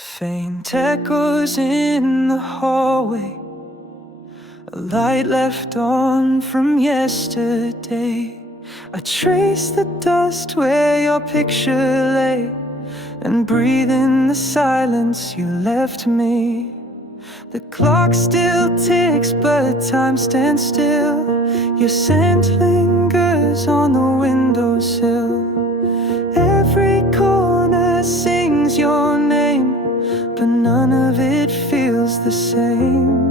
Faint echoes in the hallway, a light left on from yesterday. I trace the dust where your picture lay, and breathe in the silence you left me. The clock still ticks, but time stands still. Your scent lingers on the windowsill. Every corner sings your name, but none of it feels the same.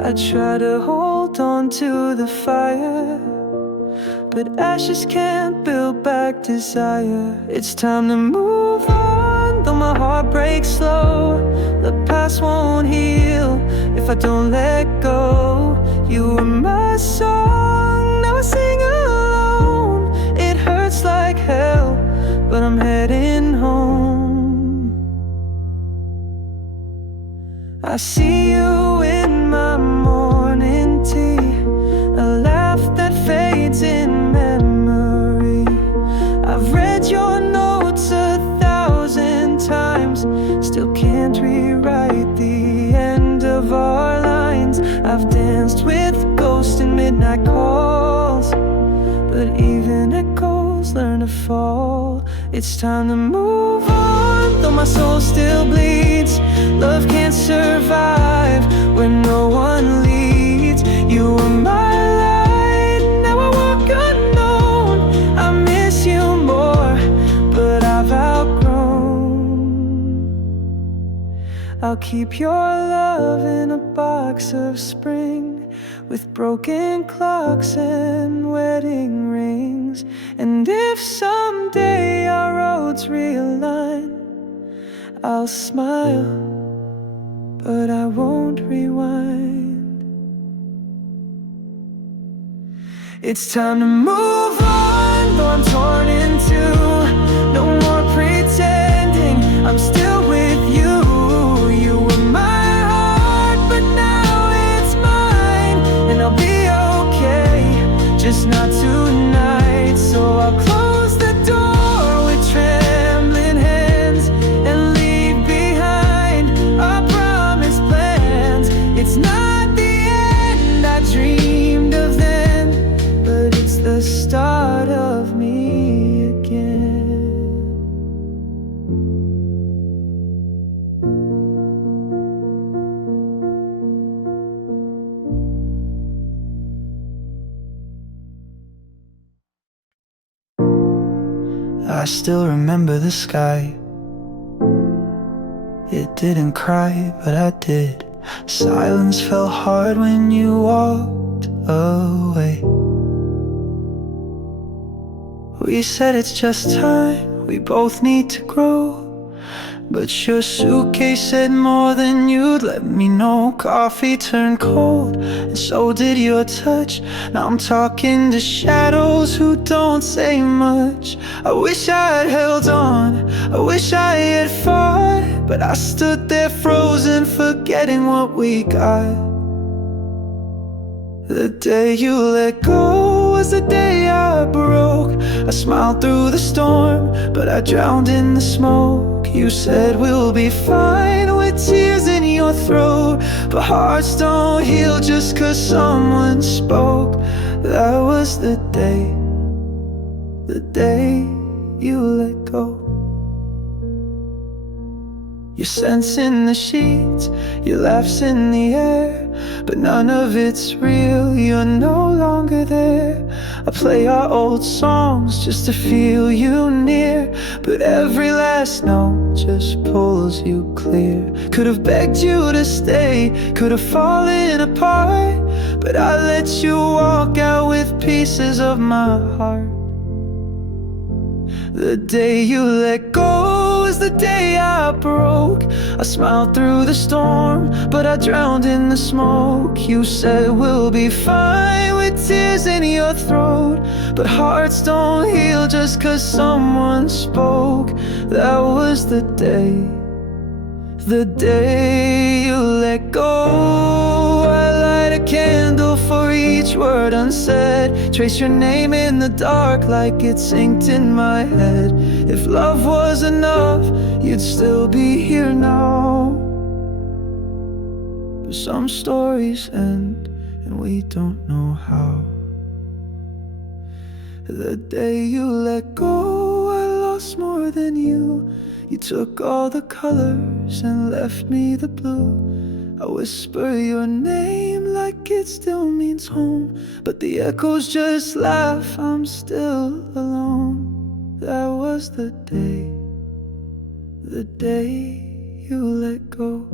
I try to hold on to the fire, but ashes can't build back desire. It's time to move on, though my heart breaks slow. The past won't heal if I don't let go. You were my song, now I sing alone. It hurts like hell, but I'm heading home. I see you in my morning tea, a laugh that fades in memory. I've read your notes 1,000 times, still can't rewrite the end of our lines. I've danced with ghosts in midnight calls, but even echoes learn to fall. It's time to move on, though my soul still bleeds. Love can't survive when no one leads. You were my light, now I walk unknown. I miss you more, but I've outgrown. I'll keep your love in a box of spring, with broken clocks and wedding rings. And if someday our roads realign, I'll smile, but I won't rewind. It's time to move on, though I'm torn in two. No more pretending I'm still with you. You were my heart, but now it's mine. And I'll be okay, just not tonight. So I'll close the door with trembling hands and leave behind our promised plans. It's not the end I dreamed of then, but it's the start of me again. I still remember the sky. It didn't cry, but I did. Silence fell hard when you walked away. We said it's just time, we both need to grow. But your suitcase said more than you'd let me know. Coffee turned cold, and so did your touch. Now I'm talking to shadows who don't say much. I wish I had held on, I wish I had fought, but I stood there frozen, forgetting what we got. The day you let go was the day I broke. I smiled through the storm, but I drowned in the smoke. You said we'll be fine with tears in your throat, but hearts don't heal just 'cause someone spoke. That was the day you let go. Your scents in the sheets, your laughs in the air, but none of it's real, you're no longer there. I play our old songs just to feel you near, but every last note just pulls you clear. Could have begged you to stay, could have fallen apart, but I let you walk out with pieces of my heart. The day you let go was the day I broke. I smiled through the storm, but I drowned in the smoke. You said we'll be fine with tears in your throat, but hearts don't heal just 'cause someone spoke. That was the day you let go. I light a candle for each word unsaid. Trace your name in the dark like it's inked in my head. If love was enough, you'd still be here now. But some stories end, and we don't know how. The day you let go, I lost more than you. You took all the colors and left me the blue. I whisper your name like it still means home, but the echoes just laugh, I'm still alone. That was the day you let go.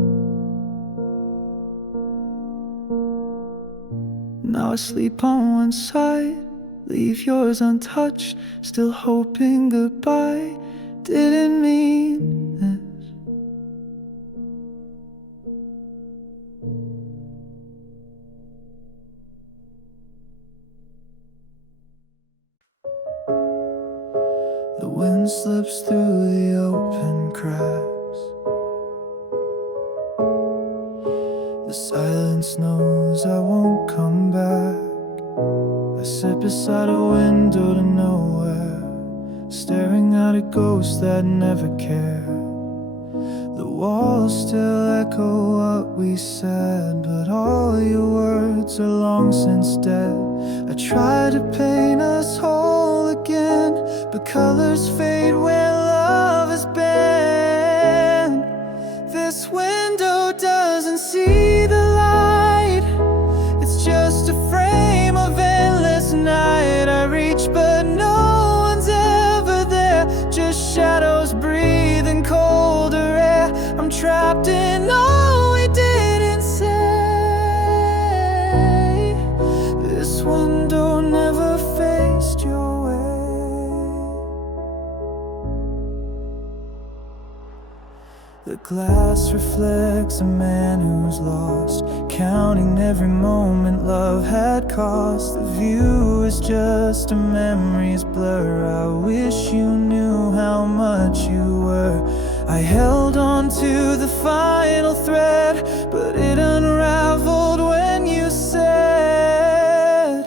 Now I sleep on one side, leave yours untouched, still hoping goodbye didn't mean this. The wind slips through the open cracks. The silence knows I won't come back. I sit beside a window to nowhere, staring at a ghost that never cared. The walls still echo what we said, but all your words are long since dead. I try to paint us whole again, but colors fade where love has been. This window doesn't see the light, it's just a frame of endless night. I reach but no one's ever there, just shadows breathing colder air. I'm trapped in all we didn't say. This window never faced your way. The glass reflects a man who's lost, counting every moment love had cost. The view is just a memory's blur. I wish you knew how much you were. I held on to the final thread, but it unraveled when you said,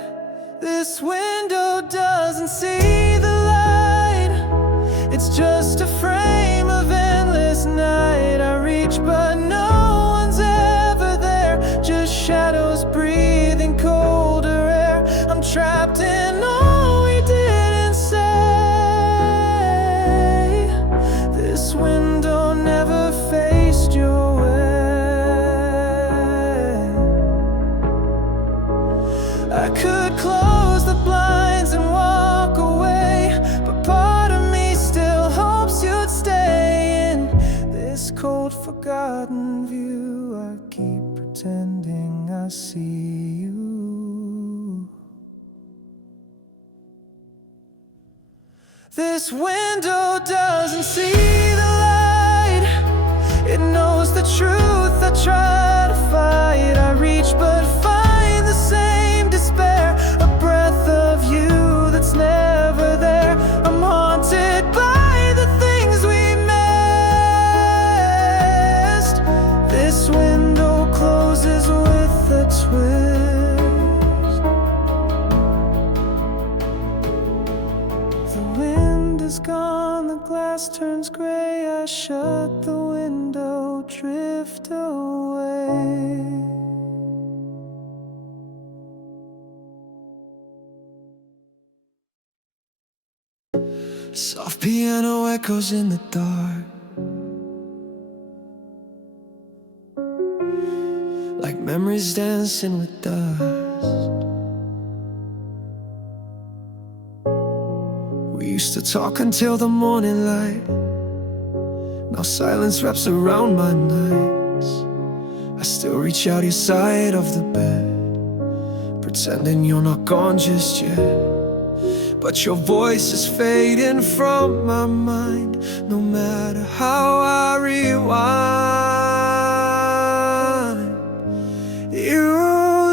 this window doesn't see the light, it's just a frame of endless night. I reach but no one's ever there, just shadows breathing colder air. I'm trapped in all we didn't say. This window never faced your way. I could close the blinds and walk away, but part of me still hopes you'd stay in this cold, forgotten view. I keep pretending I see you. This window doesn't see the light, it knows the truth. I try to fight, I reach but find the same despair, a breath of you that's never there. I'm haunted by the things we missed. This window closes with a twist. The wind is gone, the glass turns gray. I shut the window, drift away. Soft piano echoes in the dark, like memories dancing with dust. We used to talk until the morning light, now silence wraps around my nights. I still reach out your side of the bed, pretending you're not gone just yet. But your voice is fading from my mind, no matter how I rewind. You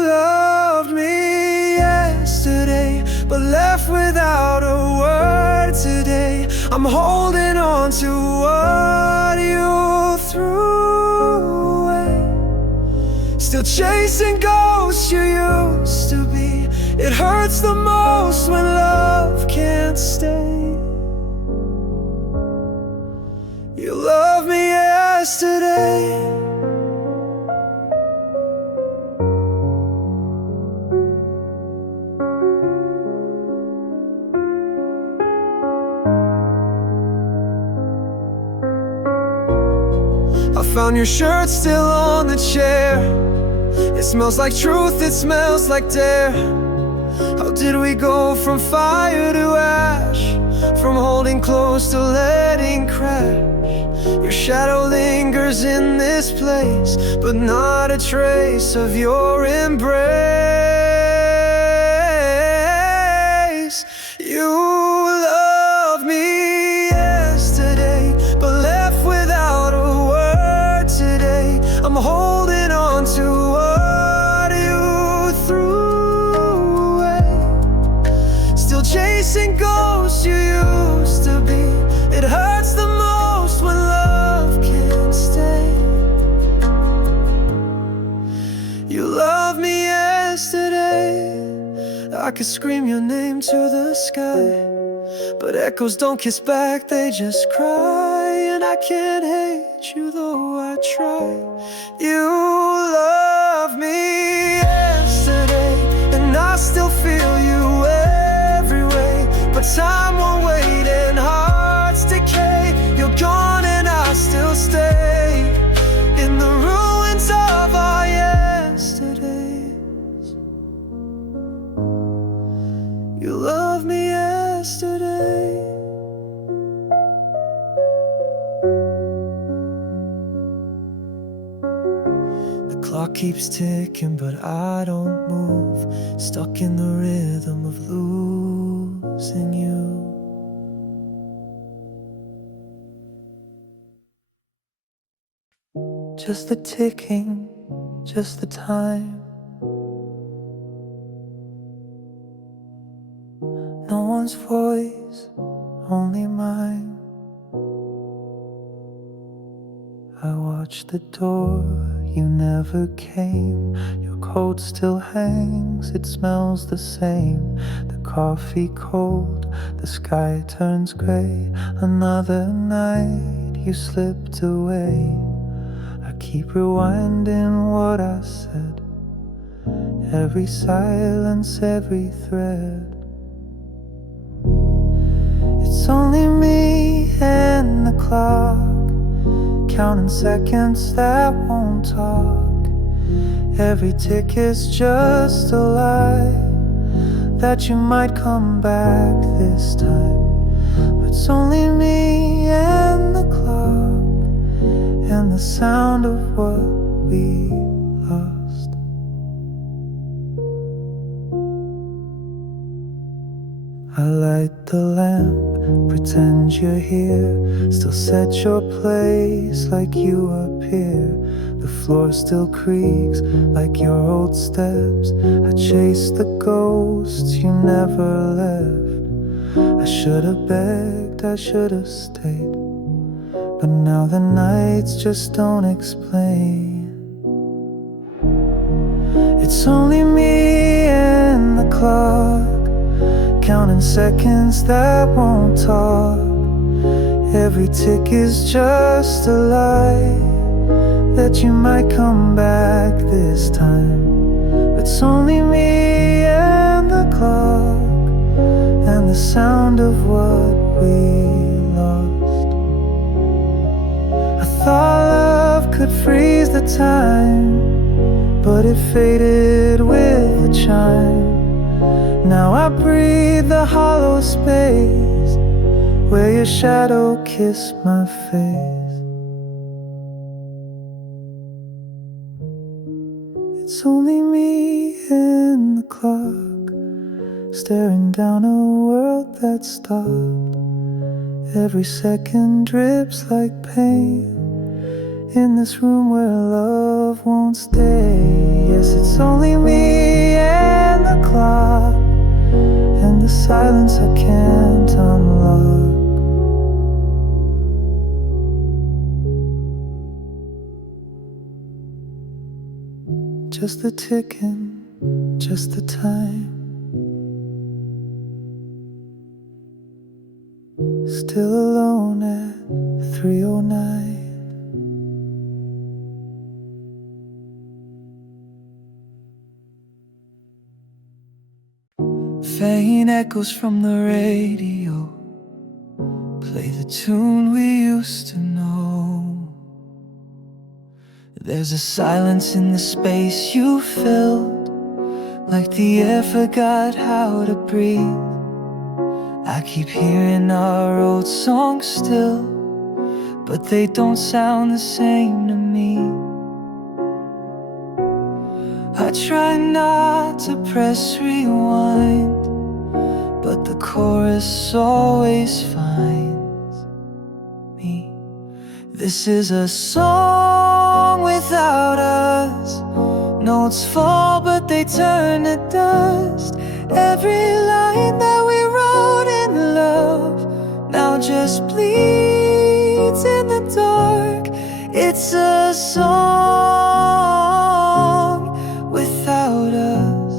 loved me yesterday, but left without a word today. I'm holding on to what you threw away, still chasing ghosts you It hurts the most when love can't stay. You loved me yesterday. I found your shirt still on the chair. It smells like truth, it smells like dare. How did we go from fire to ash? From holding close to letting crash. Your shadow lingers in this place, but not a trace of your embrace. You loved me yesterday, but left without a word today. I'm holding on to what you threw away, still chasing ghosts you used to be. It hurts the most when love can't stay. You loved me yesterday. I could scream your name to the sky, but echoes don't kiss back, they just cry. And I can't hate you though I try. You loved me yesterday, and I still feel you every way. But time won't wait and hearts decay. You're gone and I still stay in the ruins of our yesterdays. You loved me yesterday. The clock keeps ticking, but I don't move, stuck in the rhythm of losing you. Just the ticking, just the time. No one's voice, only mine. I watched the door, you never came. Your coat still hangs, it smells the same. The coffee cold, the sky turns gray. Another night, you slipped away. I keep rewinding what I said, every silence, every thread. It's only me and the clock, counting seconds that won't talk. Every tick is just a lie, that you might come back this time. But it's only me and the clock, and the sound of what we lost. I light the lamp, pretend you're here, still set your place like you appear. The floor still creaks like your old steps. I chase the ghosts you never left. I should've begged, I should've stayed, but now the nights just don't explain. It's only me and the clock, counting seconds that won't talk. Every tick is just a lie, that you might come back this time. But it's only me and the clock, and the sound of what we lost. I thought love could freeze the time, but it faded with the chime. Now I breathe the hollow space where your shadow kissed my face. It's only me and the clock, staring down a world that stopped. Every second drips like pain in this room where love won't stay. Yes, it's only me and the clock, and the silence I can't unlock. Just the ticking, just the time. still alone at 3:09. Faint echoes from the radio play the tune we used to know. There's a silence in the space you filled, like the air forgot how to breathe. I keep hearing our old songs still, but they don't sound the same to me. I try not to press rewind, but the chorus always finds me. This is a song without us. Notes fall but they turn to dust. Every line that we wrote in love now just bleeds in the dark. It's a song without us,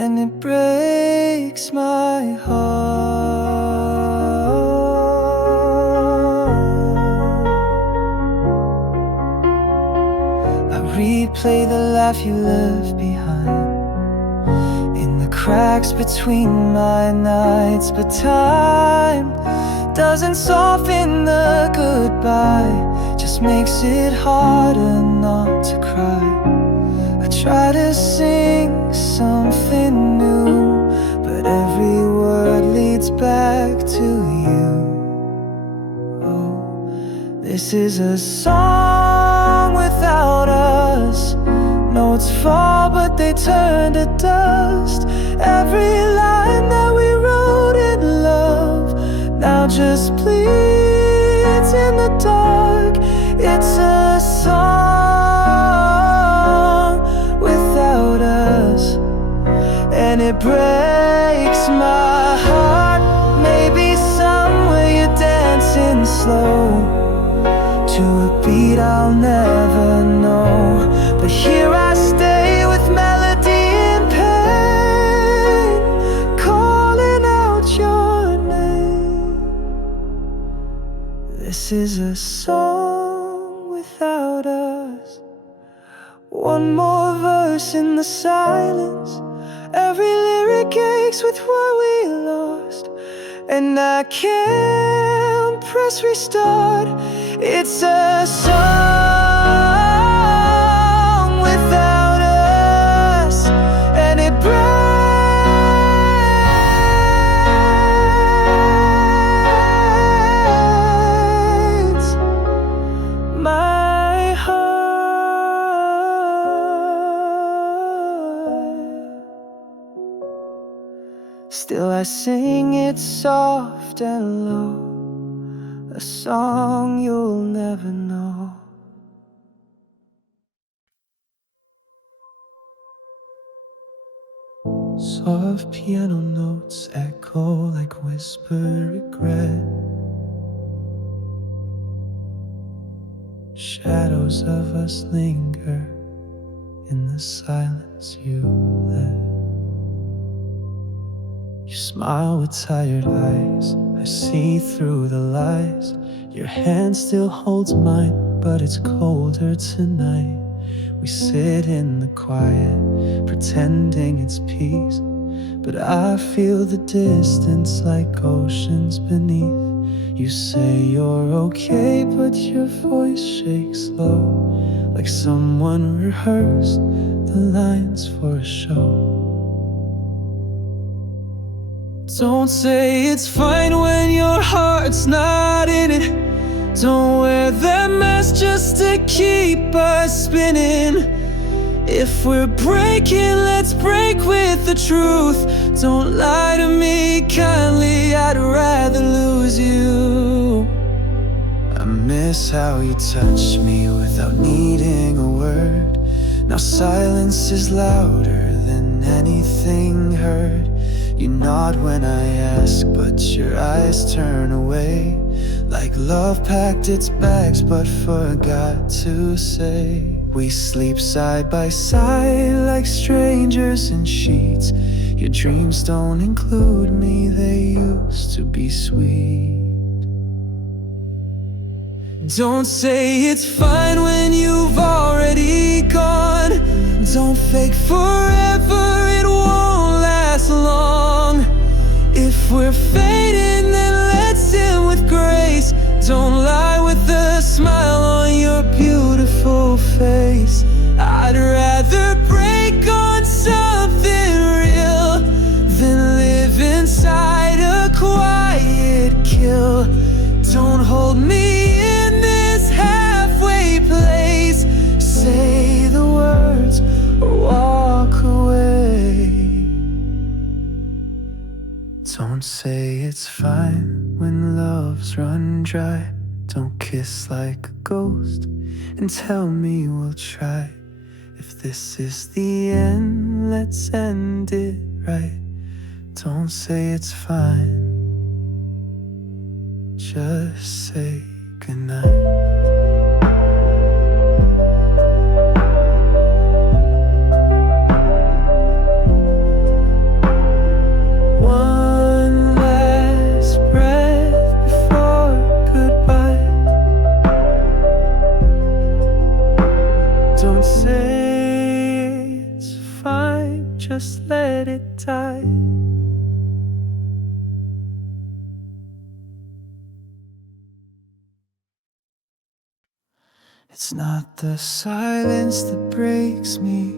and it breaks my heart. I replay the laugh you left behind in the cracks between my nights, but time doesn't soften the goodbye, just makes it harder not to cry. I try to sing something new, but every word leads back to you. Oh, this is a song without us. Notes fall but they turn to dust. Every line that we wrote in love now just bleeds in the dark. It's a song without us, and it breaks my heart. Maybe somewhere you're dancing slow to a beat I'll never know, but here I stay with melody and pain, calling out your name. This is a song without us. One more verse in the silence. Every lyric aches with what we lost, and I can't press restart. It's a song without us, and it breaks my heart. Still I sing it soft and low, a song you'll never know. Soft piano notes echo like whispered regret. Shadows of us linger in the silence you left. You smile with tired eyes, I see through the lies. Your hand still holds mine, but it's colder tonight. We sit in the quiet, pretending it's peace, but I feel the distance like oceans beneath. You say you're okay, but your voice shakes low, like someone rehearsed the lines for a show. Don't say it's fine when your heart's not in it. Don't wear that mask just to keep us spinning. If we're breaking, let's break with the truth. Don't lie to me kindly, I'd rather lose you. I miss how you touch me without needing a word. Now silence is louder than anything heard. You nod when I ask, but your eyes turn away, like love packed its bags but forgot to say. We sleep side by side like strangers in sheets. Your dreams don't include me, they used to be sweet. Don't say it's fine when you've already gone. Don't fake forever, it won't last long. If we're fading, then let's end with grace. Don't lie with a smile on your beautiful face. I'd rather break on something real than live inside a quiet kill. Don't hold me in this halfway place. Say the words or walk away. Don't say it's fine when love's run dry. Don't kiss like a ghost and tell me we'll try. If this is the end, let's end it right. Don't say it's fine, just say goodnight. Don't say it's fine, just let it die. It's not the silence that breaks me,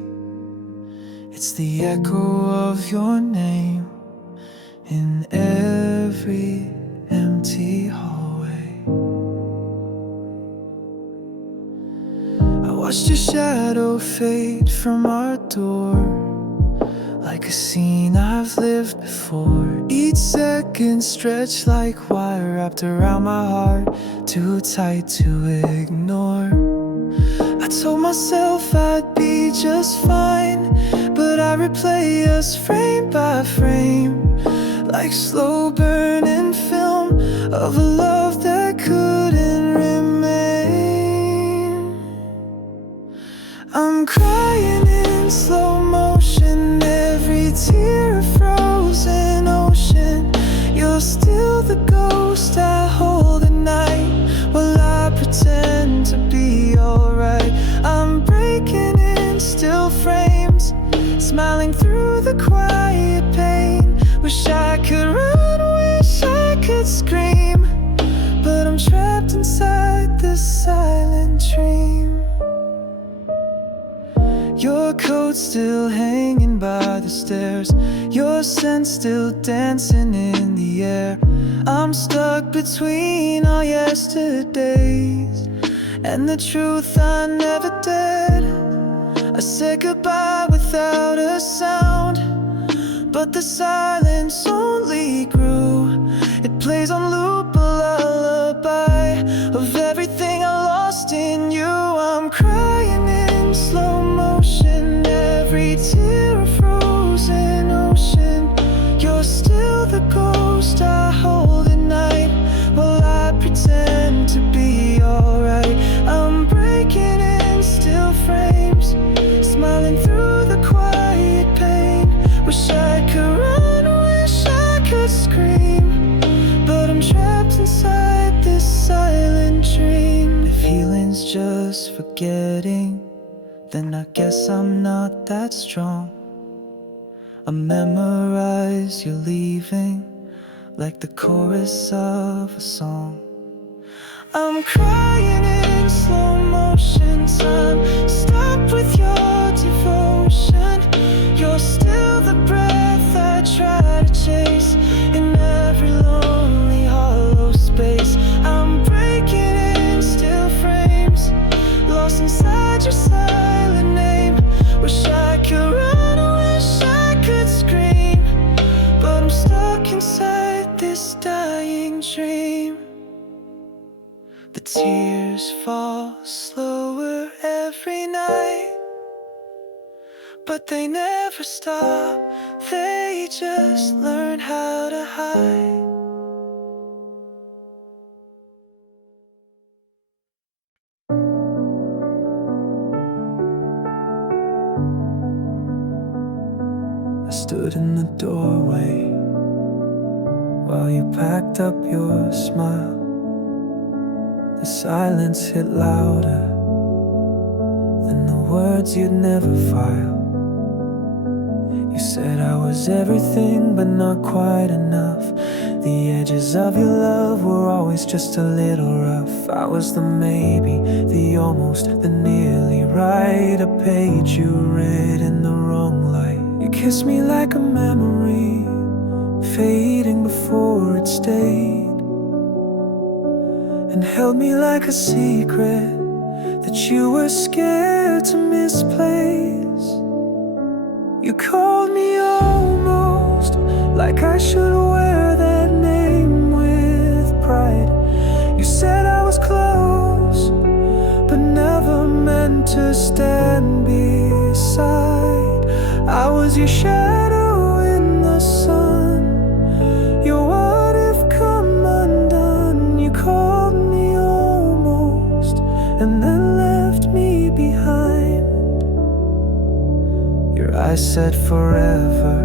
it's the echo of your name in every empty hallway. I watched your shadow fade from our door, like a scene I've lived before. Each second stretched like wire wrapped around my heart, too tight to ignore. I told myself I'd be just fine, but I replay us frame by frame, like slow burning film of a love that couldn't remain. I'm crying in slow motion, every tear a frozen ocean. You're still the ghost I hold at night, while I pretend to be alright. I'm breaking in still frames, smiling through the quiet pain. Wish I could run, wish I could scream, but I'm trapped inside this silent dream. Your coat still hanging by the stairs, your scent still dancing in the air. I'm stuck between all yesterdays and the truth I never did. I said goodbye without a sound, but the silence only grew. It plays on loop, a lullaby of everything I lost in you. I'm crying in slow motion, every tear a frozen ocean. You're still the ghost I hold at night, while I pretend to be alright. I'm breaking in still frames, smiling through the quiet pain. Wish I could run, wish I could scream, but I'm trapped inside this silent dream. If healing's just forgetting, then I guess I'm not that strong. I memorize you leaving like the chorus of a song. I'm crying in slow motion, time stop with your devotion. You're still the breath I try to chase in every lonely hollow space. I'm breaking in still frames, lost inside your silent name. Wish I could run, wish I could scream, but I'm stuck inside this dying dream. The tears fall slower every night, but they never stop, they just learn how to hide. I stood in the doorway while you packed up your smile. The silence hit louder than the words you'd never file. You said I was everything but not quite enough. The edges of your love were always just a little rough. I was the maybe, the almost, the nearly right. A page you read in the wrong light. You kissed me like a memory, fading before it stayed, and held me like a secret that you were scared to misplace. You called me almost, like I should wear that name with pride. You said I was close, but never meant to stand beside. I was your shadow in the sun, your what if come undone. You called me almost, and then left me behind. Your eyes said forever,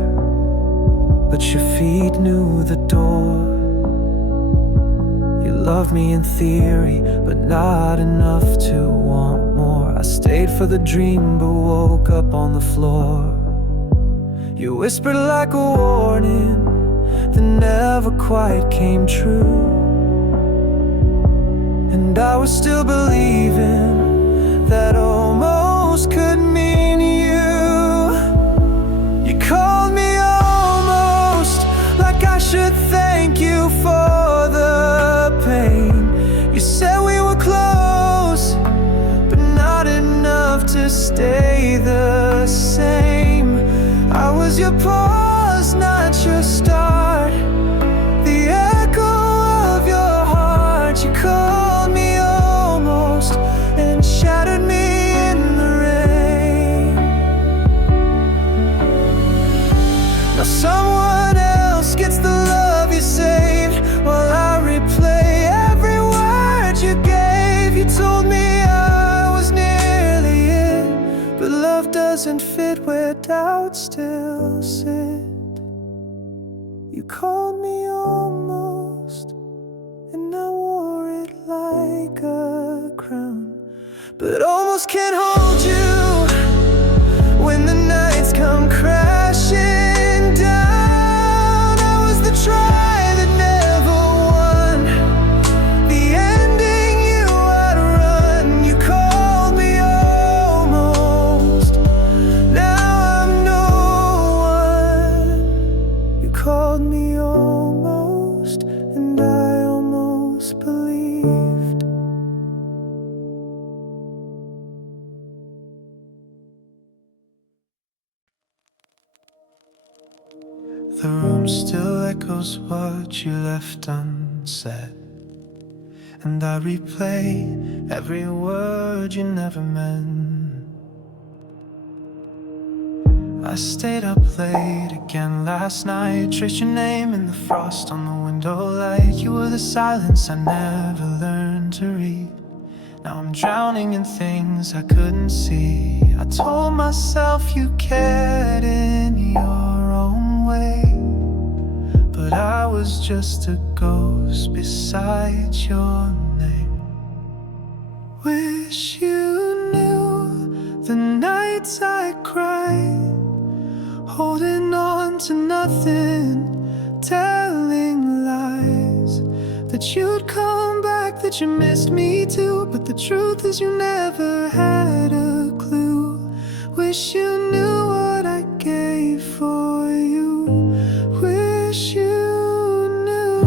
but your feet knew the door. You loved me in theory, but not enough to want more. I stayed for the dream, but woke up on the floor. You whispered like a warning that never quite came true, and I was still believing that almost could mean you. You called me almost, like I should thank you for the pain. You said we were close, but not enough to stay the same. I was your pause, not your start, the echo of your heart. You called me almost and shattered me in the rain. Now someone else gets the love you saved, while I replay every word you gave. You told me I was nearly it, but love doesn't fit where doubts still sit. You called me almost, and I wore it like a crown, but almost can't hold you when the nights come crashing down. I was the try that never won, the ending you outrun. You called me almost, now I'm no one. You called me almost, and I almost believed. The room still echoes what you left unsaid, and I replay every word you never meant. I stayed up late again last night, traced your name in the frost on the window light. You were the silence I never learned to read. Now I'm drowning in things I couldn't see. I told myself you cared in your own way, but I was just a ghost beside your name. Wish you knew the nights I cried, holding on to nothing, telling lies that you'd come back, that you missed me too. But the truth is you never had a clue. Wish you knew what I gave for you. Wish you knew.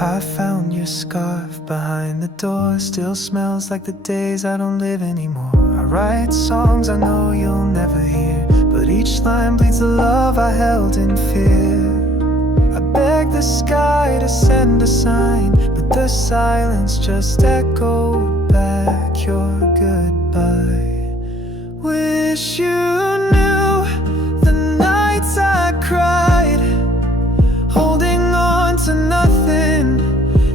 I found your scarf behind the door, still smells like the days I don't live anymore. I write songs I know you'll never hear, but each line bleeds the love I held in fear. I beg the sky to send a sign, but the silence just echoed back your goodbye. Wish you knew the nights I cried, holding on to nothing,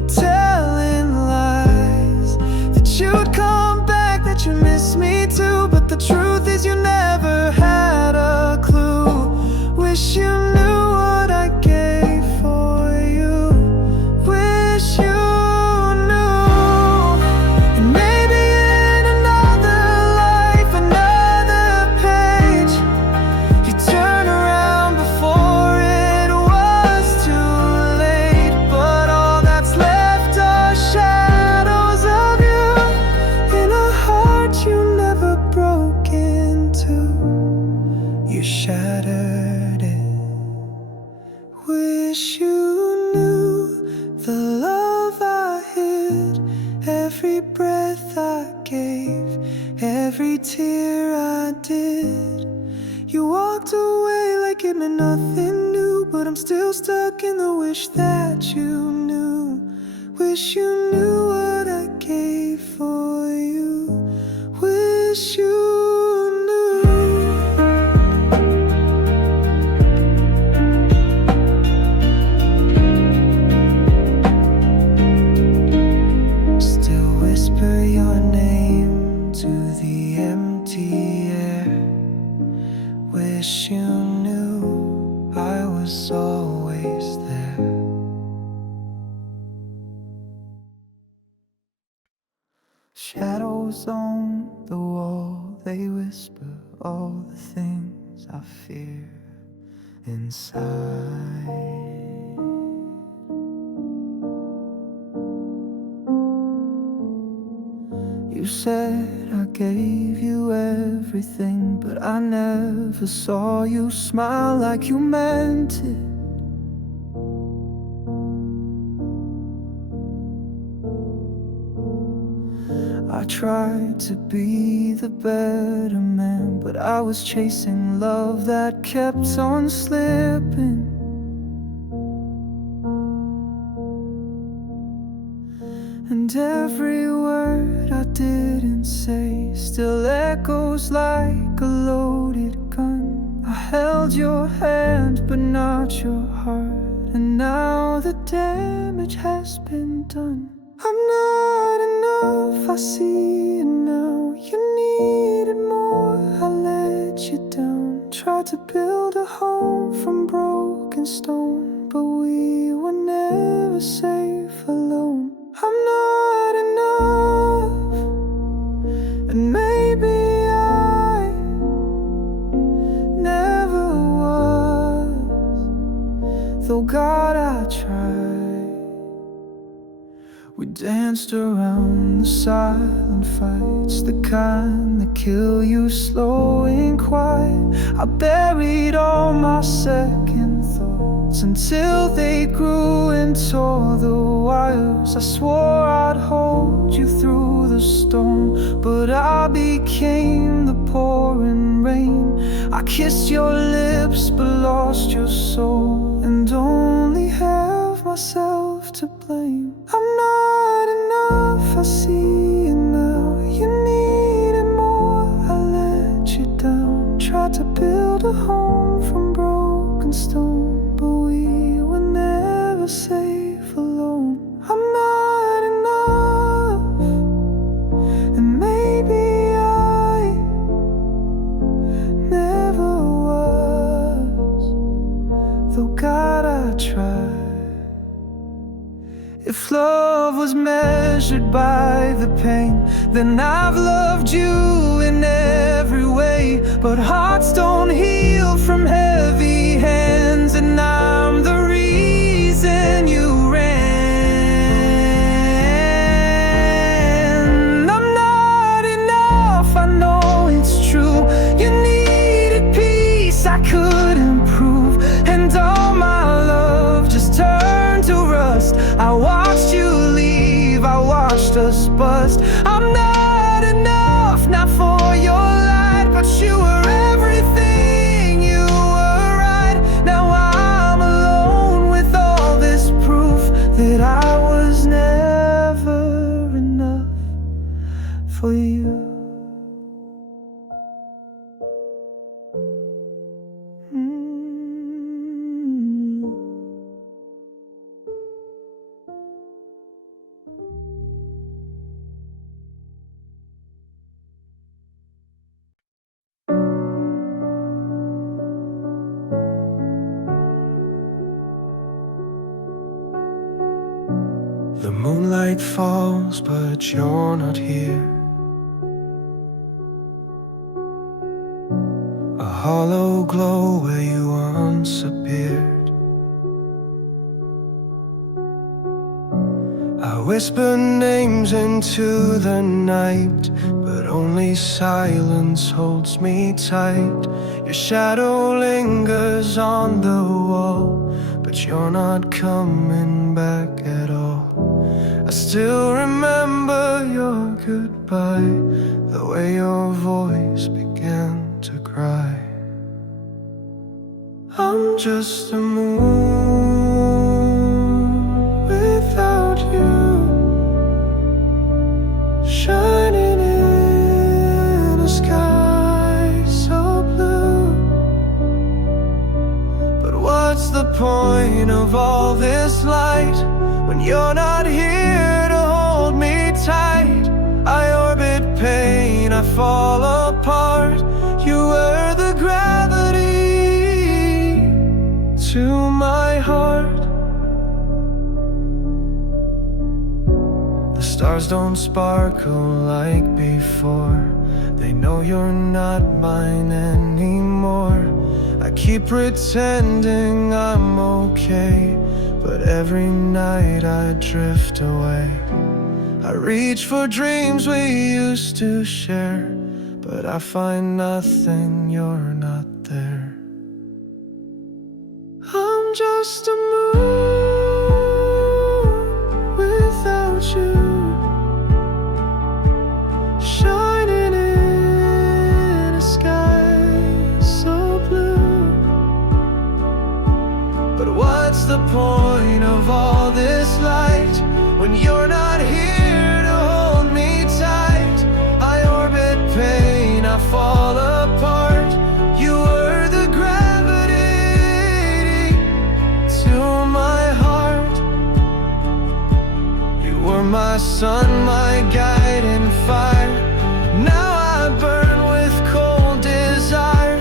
telling lies that you'd come back, that you miss me too. But the you shattered it. Wish you knew the love I hid, every breath I gave, every tear I did. You walked away like it meant nothing new, but I'm still stuck in the wish that you knew. Wish you knew what I gave for you. Wish you knew. Still whisper your name to the empty air. Wish you knew I was always there. Shadows on the wall, they whisper all the things I fear inside. You said I gave you everything, but I never saw you smile like you meant it. I tried to be the better man, but I was chasing love that kept on slipping. And every word I didn't say still echoes like a loaded gun. I held your hand but not your heart, and now the damage has been done. I'm not enough, I see it now. You needed more, I let you down. Tried to build a home from broken stone, but we were never safe alone. I'm not enough, and maybe I never was, though God, I tried. We danced around the silent fights, the kind that kill you slow and quiet. I buried all my second thoughts until they grew and tore the wires. I swore I'd hold you through the storm, but I became the pouring rain. I kissed your lips but lost your soul, and only have myself to blame. I'm not enough, I see it now. You needed more, I let you down. Tried to build a home from broken stone, but we were never safe alone. I'm not enough, and maybe I never was, though God, I tried. If love was measured by the pain, then I've loved you in every way. But hearts don't heal from heavy hands, and I'm the reason you ran. I'm not enough, I know it's true. You needed peace I couldn't prove, and all my love just turned to rust. I watched you leave, I watched us bust. I'm not enough, not for your light, but you were everything, you were right. Now I'm alone with all this proof that I was never enough for you. The moonlight falls, but you're not here. A hollow glow where you once appeared. I whisper names into the night, but but only silence holds me tight. Your shadow lingers on the wall, but you're not coming back at all. I still remember your goodbye, the way your voice began to cry. I'm just a moon without you, shining in a sky so blue. But what's the point of all this light when you're not here to hold me tight? I orbit pain, I fall apart. You were the gravity to my heart. The stars don't sparkle like before. They know you're not mine anymore. I keep pretending I'm okay, but every night I drift away. I reach for dreams we used to share, but I find nothing, you're not there. I'm just a moon without you, shining in a sky so blue. But what's the point of all this light when you're not here to hold me tight? I orbit pain, I fall apart. You were the gravity to my heart. You were my sun, my guiding fire. Now I burn with cold desire.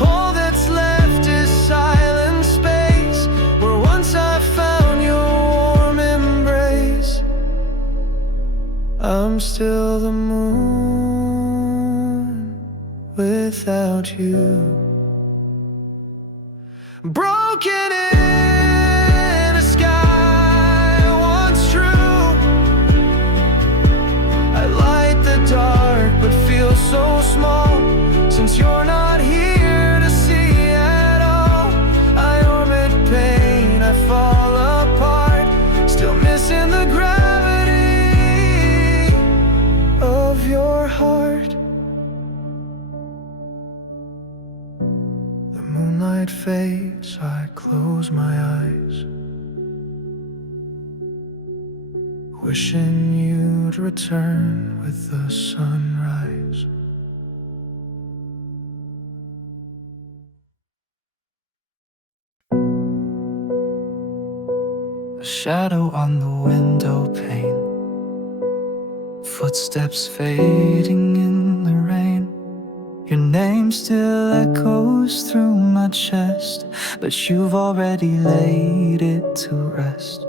All that's left is silent space, where once I found your warm embrace. I'm still the moon without you, broken in a sky once true. I light the dark but feel so small, since you're not here to see at all. I orbit pain, I fall apart, still missing the gravity of your heart. The moonlight fades, I close my eyes, wishing you'd return with the sunrise. A shadow on the window pane, footsteps fading in the rain. Your name still echoes through my chest, but you've already laid it to rest.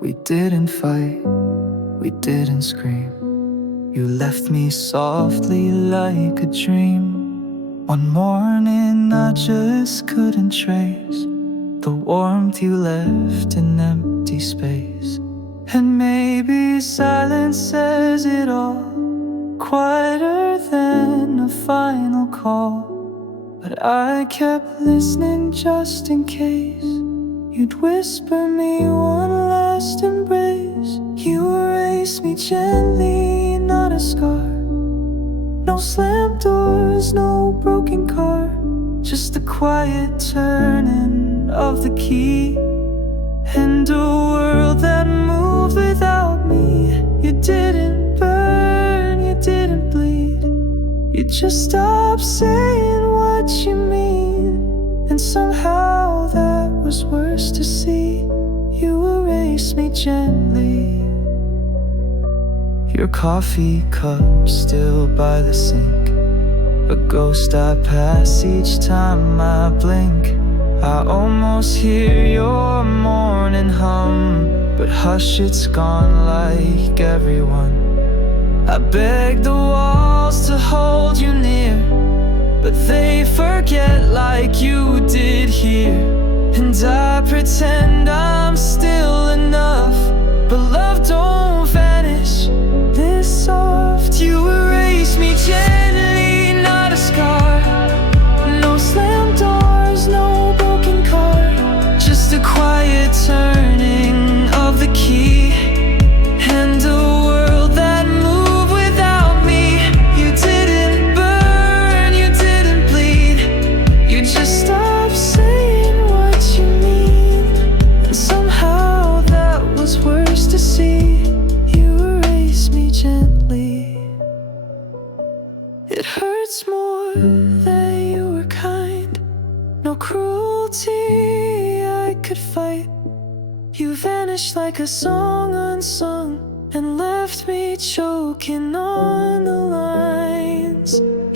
We didn't fight, we didn't scream. You left me softly like a dream. One morning I just couldn't trace the warmth you left in empty space. And maybe silence says it all, quieter than a final call. But I kept listening just in case you'd whisper me one last embrace. You erased me gently, not a scar. No slammed doors, no broken car, just the quiet turning of the key. And a world that moved without me. You didn't burn, you didn't bleed, you just stopped saying what you mean. And somehow that was worse to see. You erased me gently. Your coffee cup still by the sink, a ghost I pass each time I blink. I almost hear your morning hum, but hush, it's gone like everyone. I beg the walls to hold you near, but they forget like you did here. And I pretend I'm still enough, but love don't vanish this soft. You erase gently, not a scar. No slammed doors, no broken car. Just a quiet turning of the key, and a world that moved without me. You didn't burn, you didn't bleed. You just stopped saying what you mean. And somehow that was worse to see. You erased me gently. It hurts more that you were kind. No cruelty I could fight. You vanished like a song unsung, and left me choking on the lines.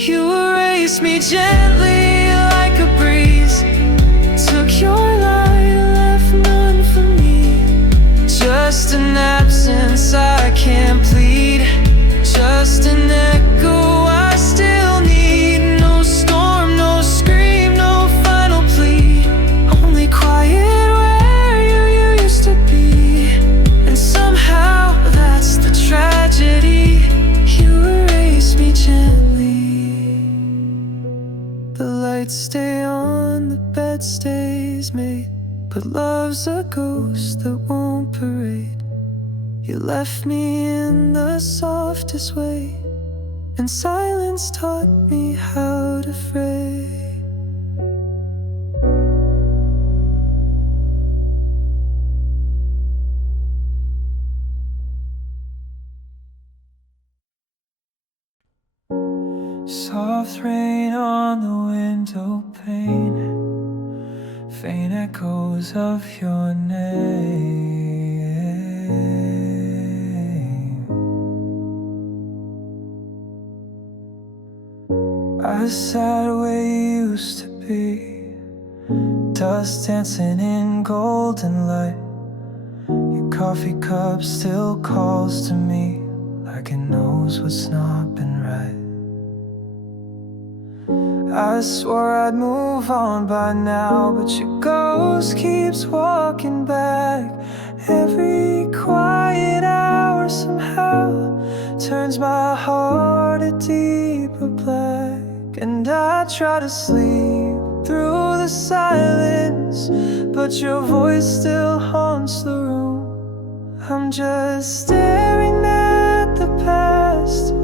You erased me gently like a breeze. Took your light, left none for me. Just an absence I can't plead. Just an echo I still need. No storm, no scream, no final plea. Only quiet where you used to be. And somehow that's the tragedy. You erase me gently. The lights stay on, the bed stays made, but love's a ghost that won't parade. You left me in the softest way, and silence taught me how to fray. Soft rain on the window pane, faint echoes of your name. I sat where you used to be, dust dancing in golden light. Your coffee cup still calls to me, like it knows what's not been right. I swore I'd move on by now, but your ghost keeps walking back. Every quiet hour somehow turns my heart a deeper black. And I try to sleep through the silence, but your voice still haunts the room. I'm just staring at the past,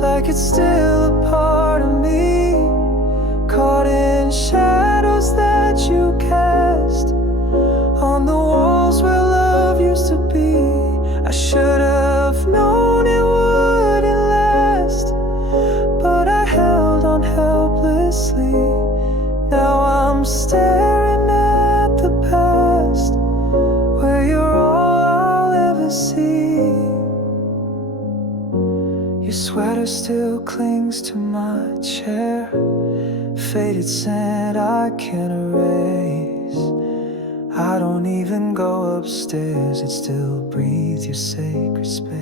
like it's still a part of me, caught in shadows that you cast on the walls where love used to be. I should have known it wouldn't last, but I held on helplessly. Now I'm staring at the past, where you're all I'll ever see. Your sweater still clings to my chair, faded scent I can't erase. I don't even go upstairs, it still breathes your sacred space.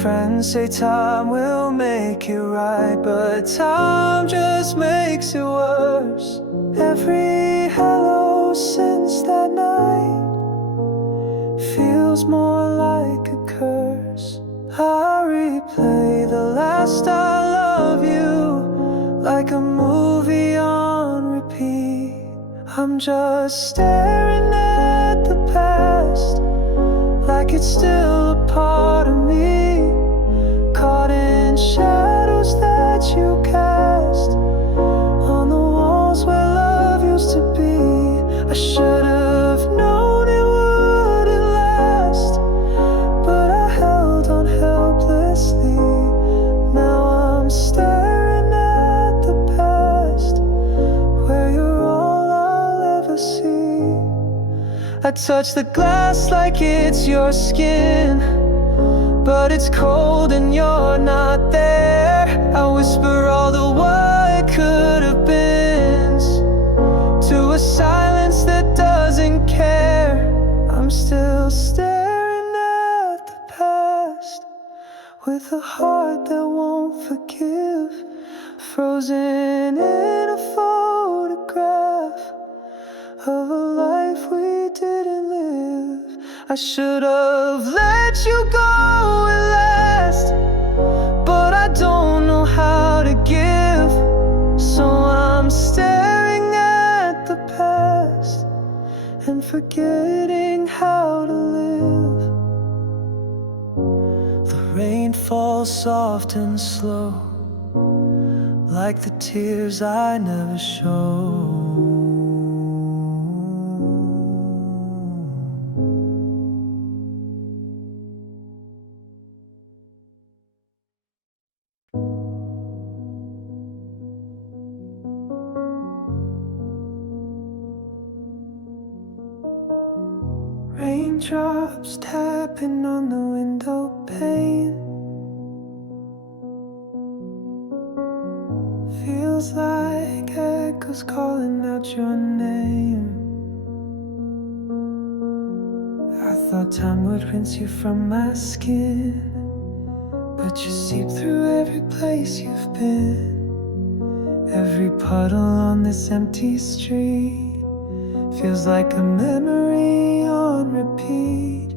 Friends say time will make it right, but time just makes it worse. Every hello since that night feels more like a curse. I replay the last I love you like a movie on repeat. I'm just staring at the past, like it's still a part of me, caught in shadows that you cast on the walls where love used to be. I should have known it wouldn't last, but I held on helplessly. Now I'm staring at the past, where you're all I'll ever see. I touch the glass like it's your skin, but it's cold and you're not there. I whisper all the what could have been to a silence that doesn't care. I'm still staring at the past, with a heart that won't forgive, frozen in a photograph of a life we didn't live. I should have let you go at last, forgetting how to live. The rain falls soft and slow, like the tears I never show. Raindrops tapping on the window pane. Feels like echoes calling out your name. I thought time would rinse you from my skin, but you seep through every place you've been. Every puddle on this empty street feels like a memory on repeat.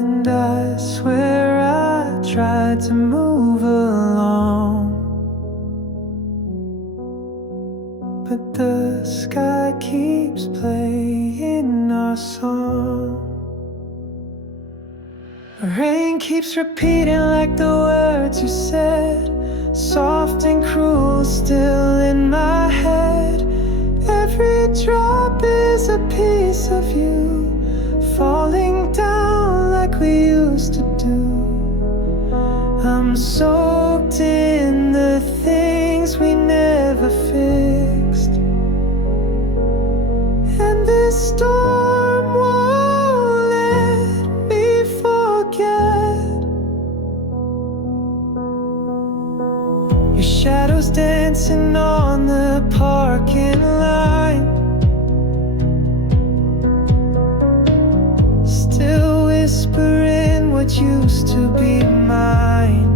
And I swear I tried to move along, but the sky keeps playing our song. Rain keeps repeating like the words you said, soft and cruel still in my head. Every drop is a piece of you, falling down like we used to do. I'm soaked in the things we never fixed, and this storm won't let me forget. Your shadows dancing on the parking line, still whispering what used to be mine.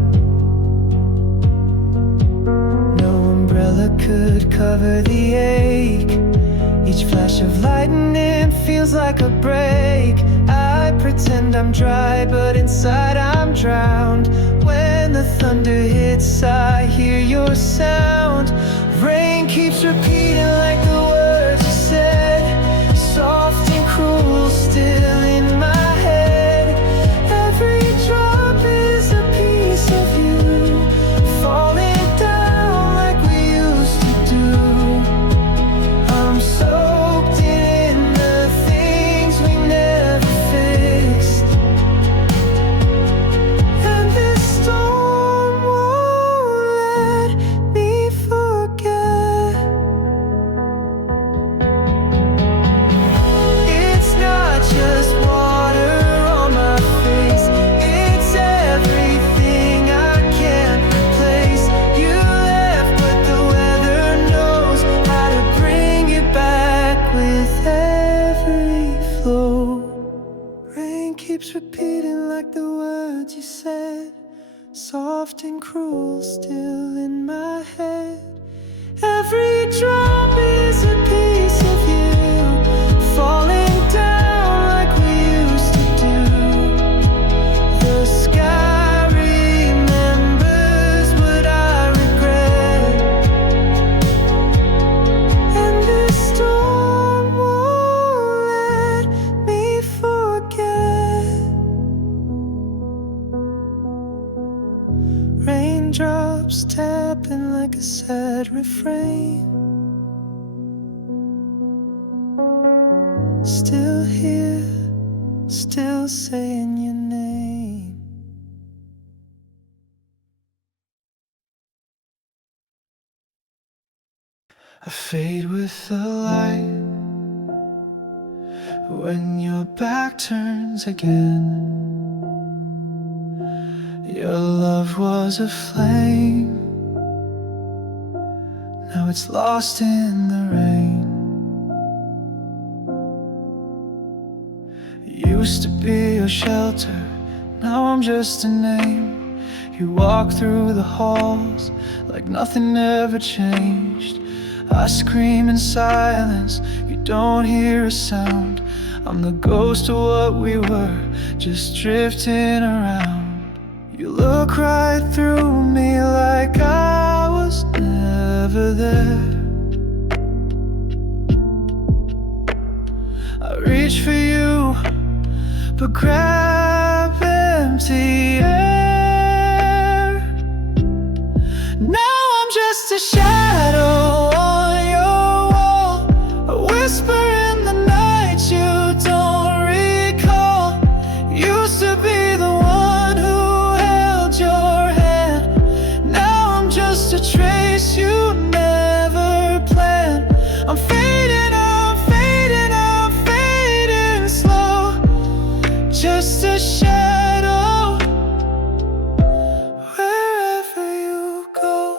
No umbrella could cover the ache. Each flash of lightning feels like a break. I pretend I'm dry, but inside I'm drowned. When the thunder hits, I hear your sound. Rain keeps repeating like the words you said, soft and cruel still in my head. Every drop is a piece of you, falling down like we used to do. I'm soaked in the things we never fixed, and this storm won't let me forget. It's not just water on my face, it's everything I can't replace. You left, but the weather knows how to bring you back with every flow. Rain keeps repeating like the words you said, soft and cruel still in my head. Every drop is a piece of you, falling down like we used to do. The sky remembers what I regret, and this storm won't let me forget. Raindrops tapping like a sad refrain, still here, still saying your name. I fade with the light when your back turns again. Your love was a flame, now it's lost in the rain. Used to be your shelter, now I'm just a name. You walk through the halls like nothing ever changed. I scream in silence, you don't hear a sound. I'm the ghost of what we were, just drifting around. You look right through me like I was never there. I but grab empty air. Now I'm just a shadow on your wall, a whisper in the night you don't recall. Used to be the one who held your hand. Now I'm just a trace you never planned. I'm fading, I'm fading, I'm fading slow. Just a shadow wherever you go.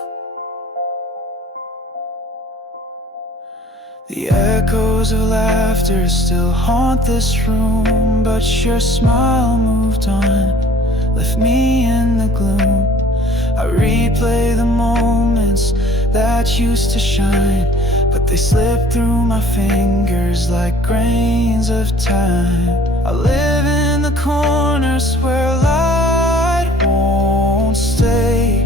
The echoes of laughter still haunt this room, but your smile moved on, left me in the gloom. I replay the moments that used to shine, but they slip through my fingers like grains of time. I live in the corners where light won't stay,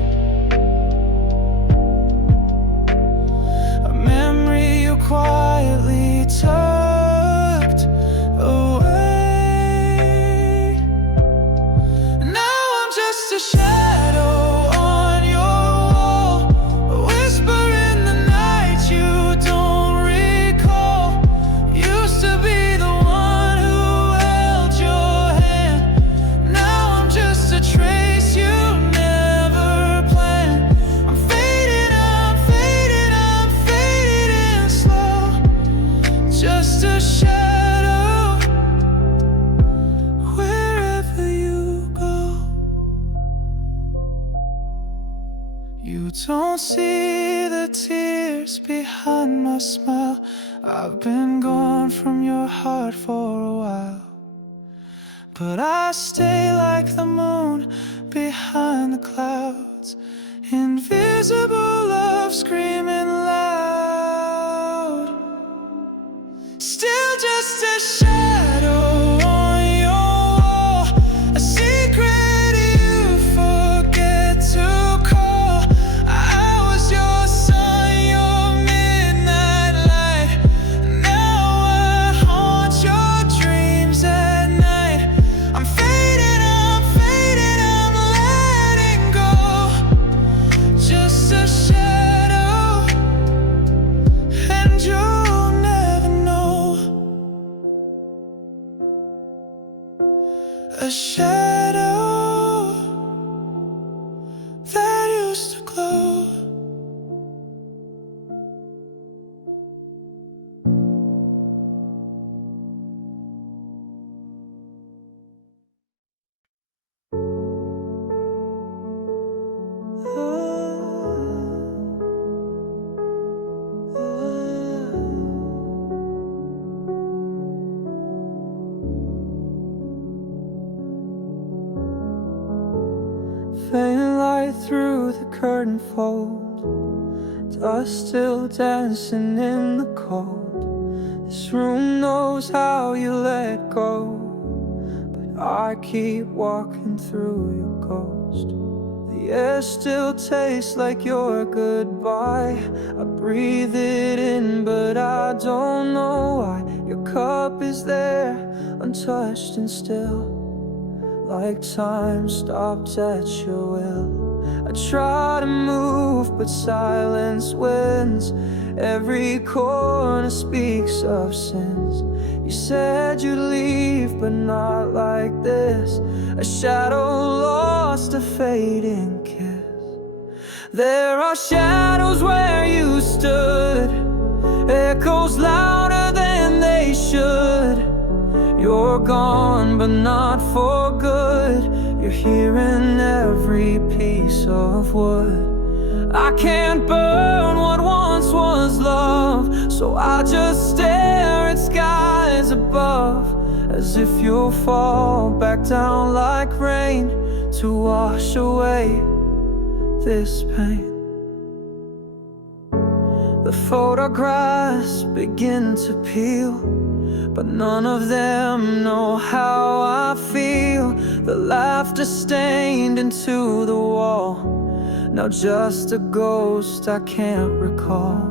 a memory you quietly tucked away. Now I'm just a shadow on your wall, a whisper in the night you don't recall. Used to be the one who held your hand. Now I'm just a trace you never planned. I'm fading, I'm fading, I'm fading slow. Just a shadow wherever you go. You don't see the tears behind my smile. I've been gone from your heart for a while, but I stay like the moon behind the clouds, invisible love screaming loud. Still just a shadow on your wall, a secret you forget to call. I was your sun, your midnight light. Now I haunt your dreams at night. I'm fading, I'm fading, I'm letting go. Just a shadow, and you'll never know. A shadow that used to glow. Faint light through the curtain fold, dust still dancing in the cold. This room knows how you let go, but I keep walking through your ghost. The air still tastes like your goodbye. I breathe it in, but I don't know why. Your cup is there, untouched and still, like time stopped at your will. I try to move, but silence wins. Every corner speaks of sins. You said you'd leave, but not like this. A shadow lost, a fading kiss. There are shadows where you stood, echoes louder than they should. You're gone, but not for good. You're here in every piece of wood. I can't burn what once was love, so I just stare at skies above, as if you'll fall back down like rain to wash away this pain. The photographs begin to peel, but none of them know how I feel. The laughter stained into the wall, now just a ghost I can't recall.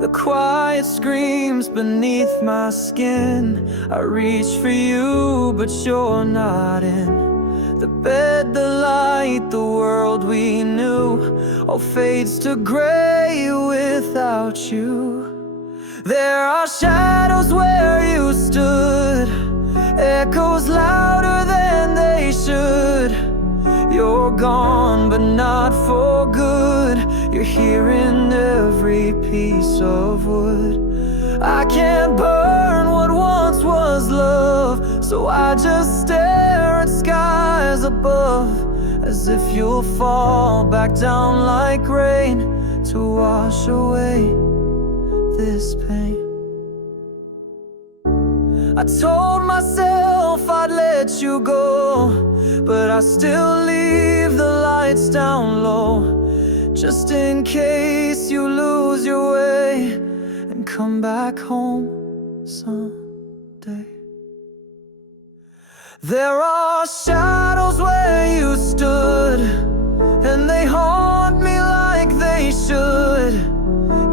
the quiet screams beneath my skin. I reach for you, but you're not in the bed, the light, the world we knew all fades to gray without you. There are shadows where you stood, echoes louder than they should. You're gone, but not for good. You're here in every piece of wood. I can't burn what once was love, so I just stare at skies above, as if you'll fall back down like rain to wash away this pain. I told myself I'd let you go, but I still leave the lights down low, just in case you lose your way and come back home someday. There are shadows where you stood, and they haunt me like they should.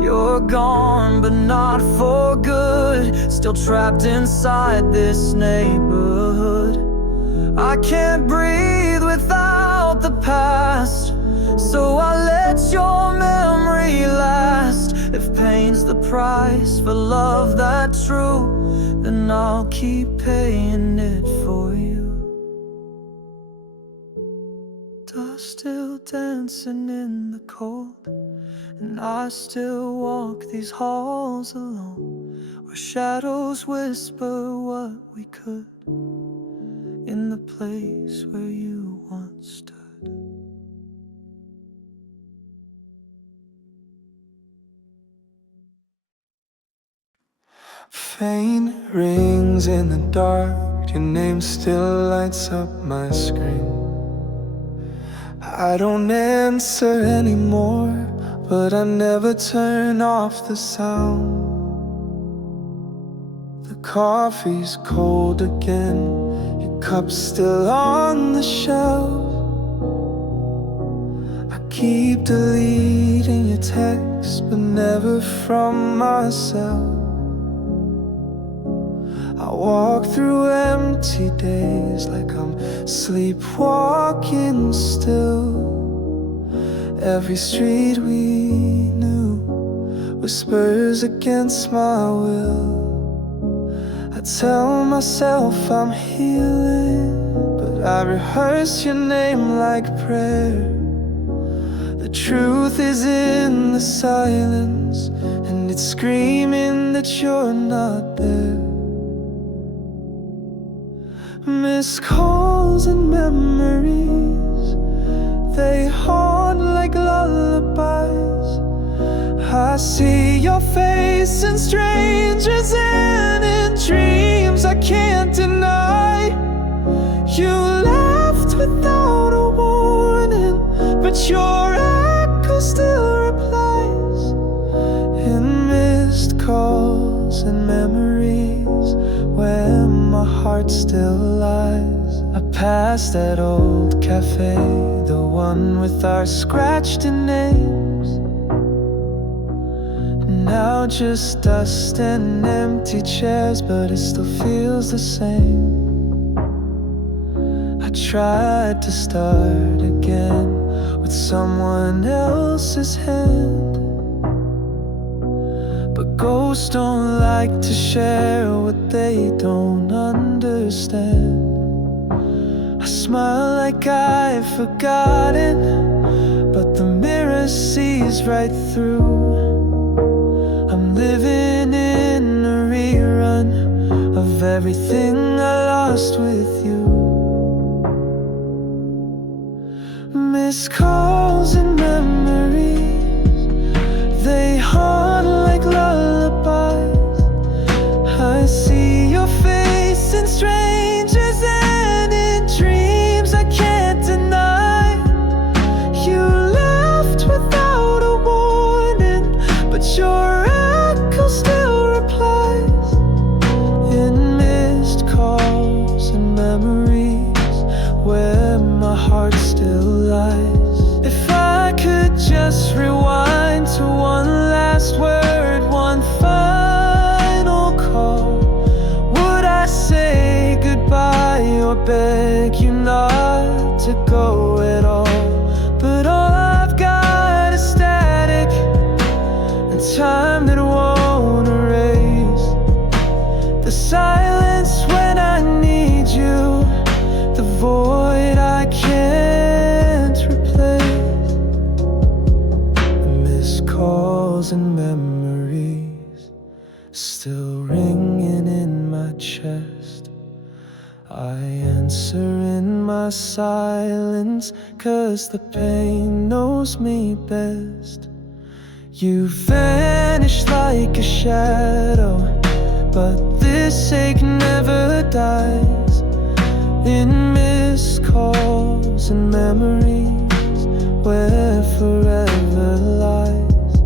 You're gone, but not for good, still trapped inside this neighborhood. I can't breathe without the past, so I let your memory last. If pain's the price for love that's true, then I'll keep paying it for you. Dust still dancing in the cold, and I still walk these halls alone, where shadows whisper what we could, in the place where you once stood. Faint rings in the dark, your name still lights up my screen. I don't answer anymore, but I never turn off the sound. The coffee's cold again, your cup's still on the shelf. I keep deleting your texts, but never from myself. I walk through empty days like I'm sleepwalking still. Every street we knew whispers against my will. I tell myself I'm healing, but I rehearse your name like prayer. The truth is in the silence, and it's screaming that you're not there. Missed calls and memories, they haunt like lullabies. I see your face in strangers and in dreams I can't deny. You left without a warning, but your echo still replies. In missed calls and memories, where my heart still lies. I passed that old cafe, the one with our scratched-in names. Now just dust and empty chairs, but it still feels the same. I tried to start again with someone else's hand, but ghosts don't like to share what they don't understand. I smile like I've forgotten, but the mirror sees right through. I'm living in a rerun of everything I lost with you. Missed calls and memories, they haunt like lullabies. I see your face in strangers and in dreams I can't deny. You left without a warning, but your echo still replies. In missed calls and memories, where my heart still lies. It thousand memories still ringing in my chest. I answer in my silence, 'cause the pain knows me best. You vanished like a shadow, but this ache never dies. In missed calls and memories where forever lies.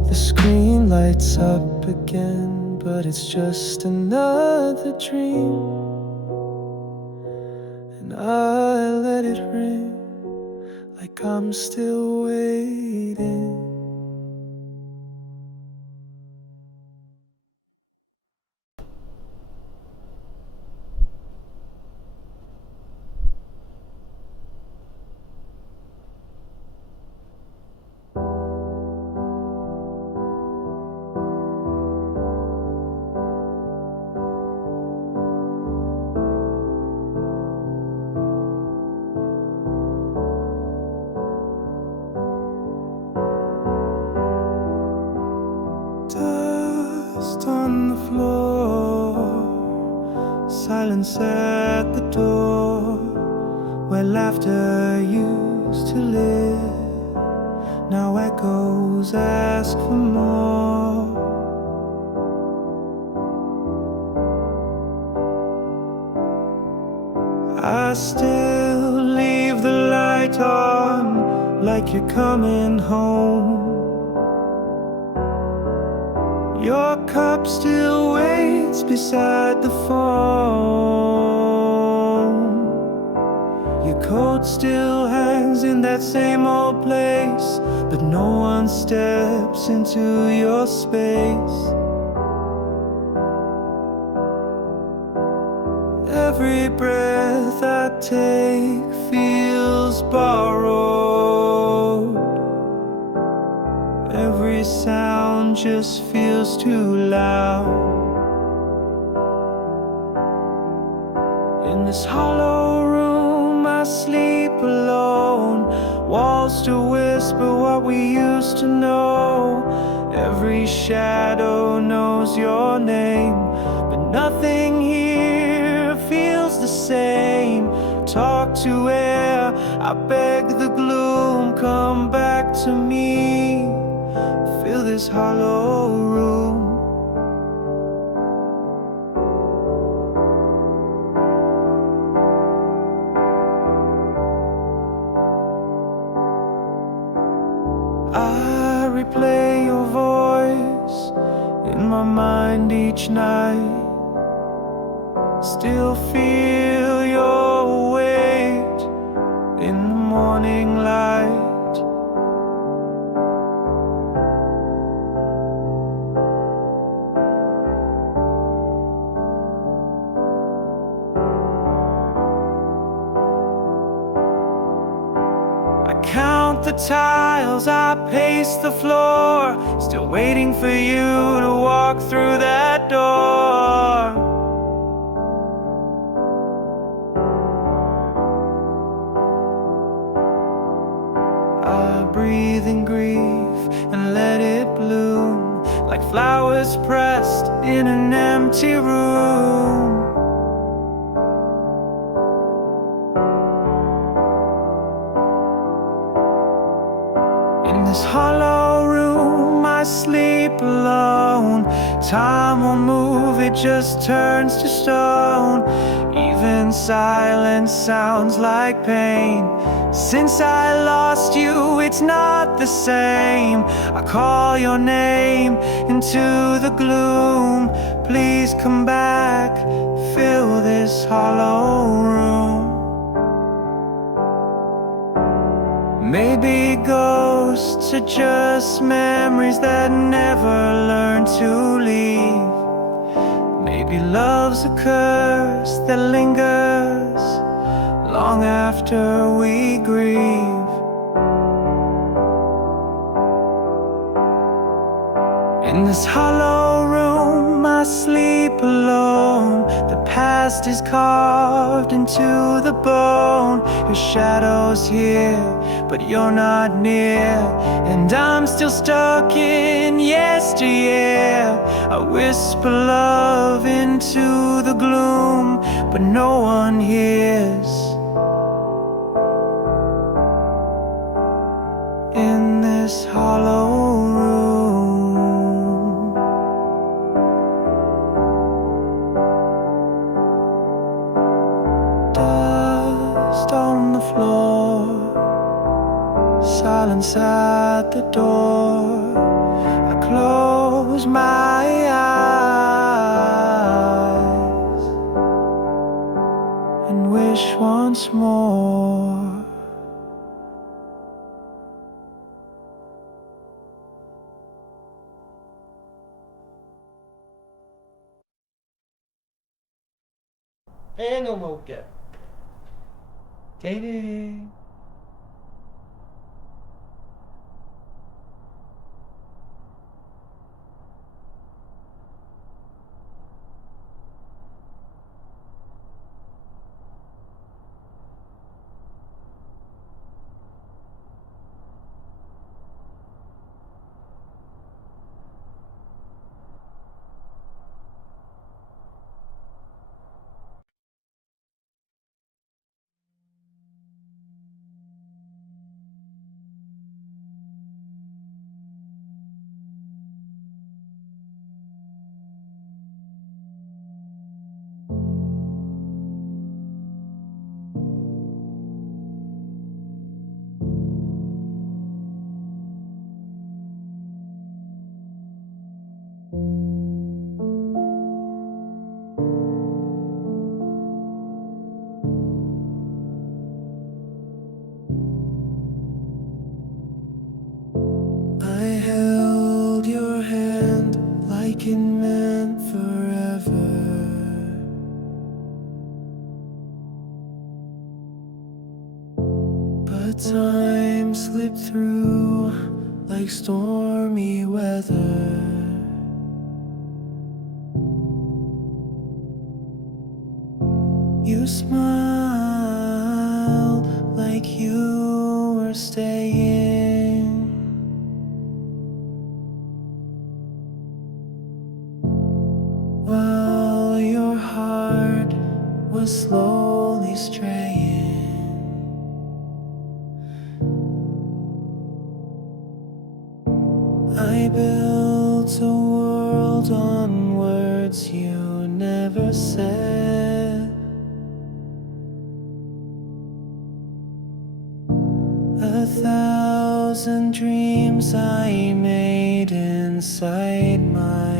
The screen lights up again, but it's just another dream, and I let it ring like I'm still waiting. Dust on the floor, silence at the door, where laughter used to live, now echoes ask for more. I still leave the light on, like you're coming home. Your cup still waits beside the phone. Your coat still hangs in that same old place, but no one steps into your space. Every breath I take feels borrowed. Every sound just feels too loud. In this hollow room I sleep alone. Walls still whisper what we used to know. Every shadow knows your name, but nothing here feels the same. Talk to air, I beg the gloom, come back to me. Fill this hollow room. I replay your voice in my mind each night. Still feel your weight in the morning light. I count the tiles, I pace the floor, still waiting for you to walk through that door. I breathe in grief and let it bloom, like flowers pressed in an empty room. In this hollow room I sleep alone. Time won't move, it just turns to stone. Even silence sounds like pain. Since I lost you, it's not the same. I call your name into the gloom. Please come back, fill this hollow room. Maybe ghosts are just memories that never learn to leave. Maybe love's a curse that lingers long after we grieve. In this hollow room I sleep alone. The past is carved into the bone. Your shadow's here, but you're not near, and I'm still stuck in yesterday. yesteryear. I whisper love into the gloom, but no one hears. In this hollow room, dust on the floor, silence at the door. I close my eyes and wish once more. 너무 웃겨. Dating. I held your hand like it meant forever. But time slipped through like stormy weather. You smiled like you were staying. While your heart was slowly straying. I built a world on words you never said. 1,000 dreams I made inside my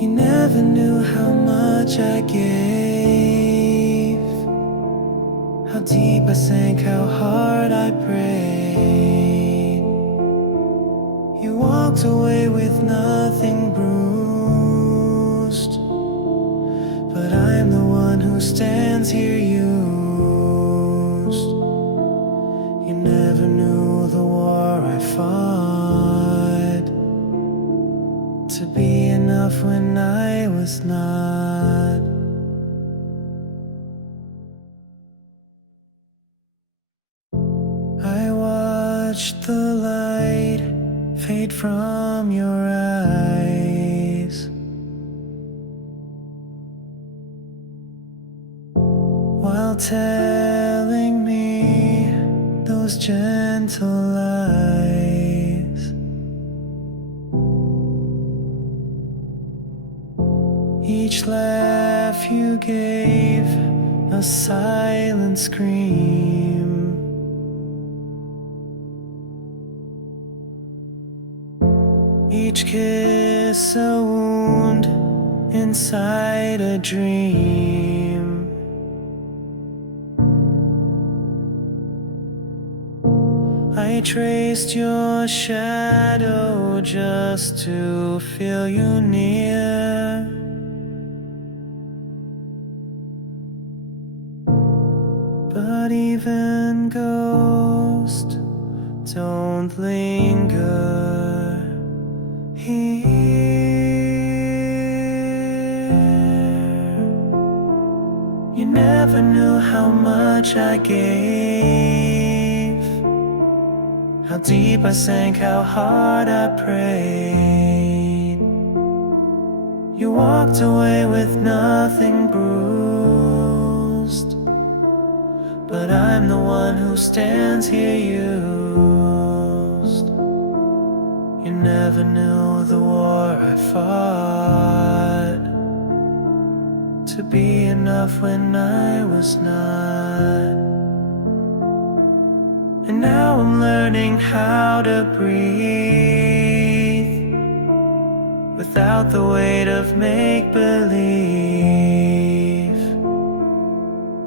You never knew how much I gave, how deep I sank, how hard I prayed. You walked away with nothing bruised, but I'm the one who stands here used. You never knew the war I fought to be enough when I was not. I watched the light fade from your eyes, while telling me those gentle lies. Each laugh you gave a silent scream. Each kiss a wound inside a dream. I traced your shadow just to feel you near. But even ghosts don't linger here. You never never knew how much I gave, how deep I sank, how hard I prayed. You walked away with nothing bruised, but I'm the one who stands here used. You never knew the war I fought, to be enough when I was not. And now I'm learning how to breathe without the weight of make-believe.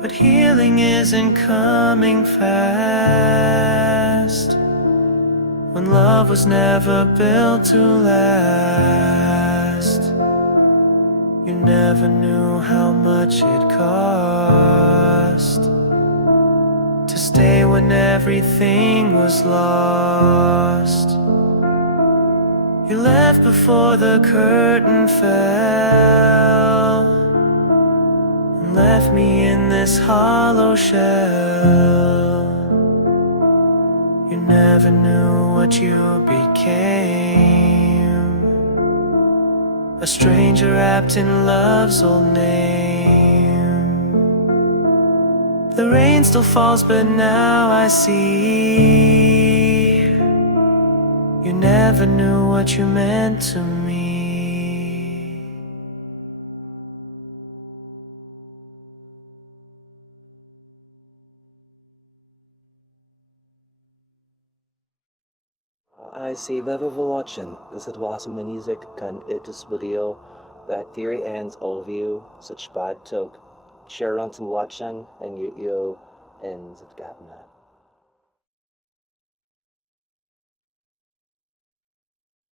But healing isn't coming fast when love was never built to last. You never knew how much it cost to stay when everything was lost. You left before the curtain fell and left me in this hollow shell. You never knew what you became, a stranger wrapped in love's old name. The rain still falls, but now I see you never knew what you meant to me. I say level for watching. This is awesome music kan itus video that theory ends all view such bad talk. Share on some watching and you and it got